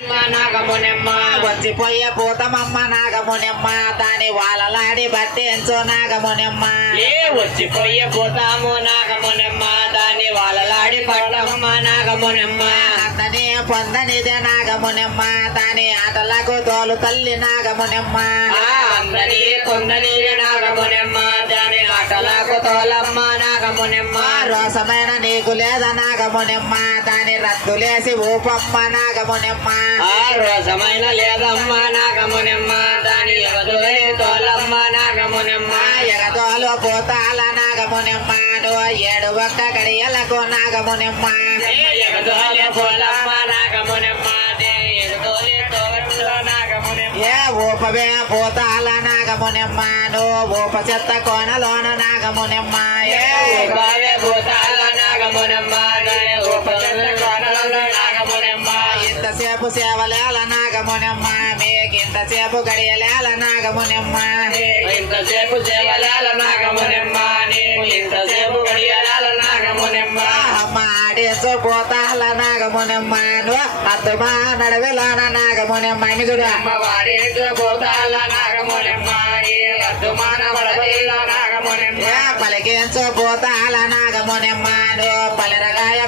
నాగమునెమ్మ వచ్చిపోయే పూతమమ్మ నాగమునెమ్మ దాని వాళ్ళలాడి బట్టేంచో నాగమునెమ్మ వచ్చిపోయే పోతాము నాగమునెమ్మ దాని వాళ్ళలాడి పట్టమ్మ నాగమునెమ్మ అందని పొందనిదే నాగమునెమ్మ దాని ఆటలకు తోలు తల్లి నాగమునెమ్మ అందరి కొందని నాగమునెమ్మ దాని ఆటలకు తోలమ్మ నాగమునెమ్మ రోసమైన నీకు లేదా నాగమునెమ్మ దాని రద్దులేసి ఊపమ్మ నాగమునెమ్మ రోసమైన లేదమ్మ నాగమునెమ్మ దాని ఎగదులే తోలమ్మ నాగమునెమ్మ ఎగదోలు పోతాల నాగమునెమ్మ ఏడు ఒక్క గడియలకు నాగమునెమ్మ ఎగదోలే పోలమ్మ నాగమునెమ్మ ఎగదోలే తోల నాగమునెమ్మ ఏ ఊపవే పోతాల నాగమునెమ్మ ఊప చెత్త కోనలోన నాగమునెమ్మ బావే భూతాల నాగమునెమ్మ నాగమునెమ్మ ఇంతసేపు సేవలేల నాగమునెమ్మ మీకింతసేపు గడియలేల నాగమునెమ్మ ఇంతసేపు సేవలాల నాగమునెమ్మ నీకు ఇంతసేపు గడియాల నాగమునెమ్మ అమ్మ ఆడేసు పోతాల నాగమునెమ్మ అద్దుమా నడవిలోన నాగమునెమ్మ మిగుడా వాడి భూతాల నాగమునెమ్మ అద్దుమాన వడదీల నాగమునెమ్మ పలికించు పోతాల నాగమునెమ్మ పలిరగాయ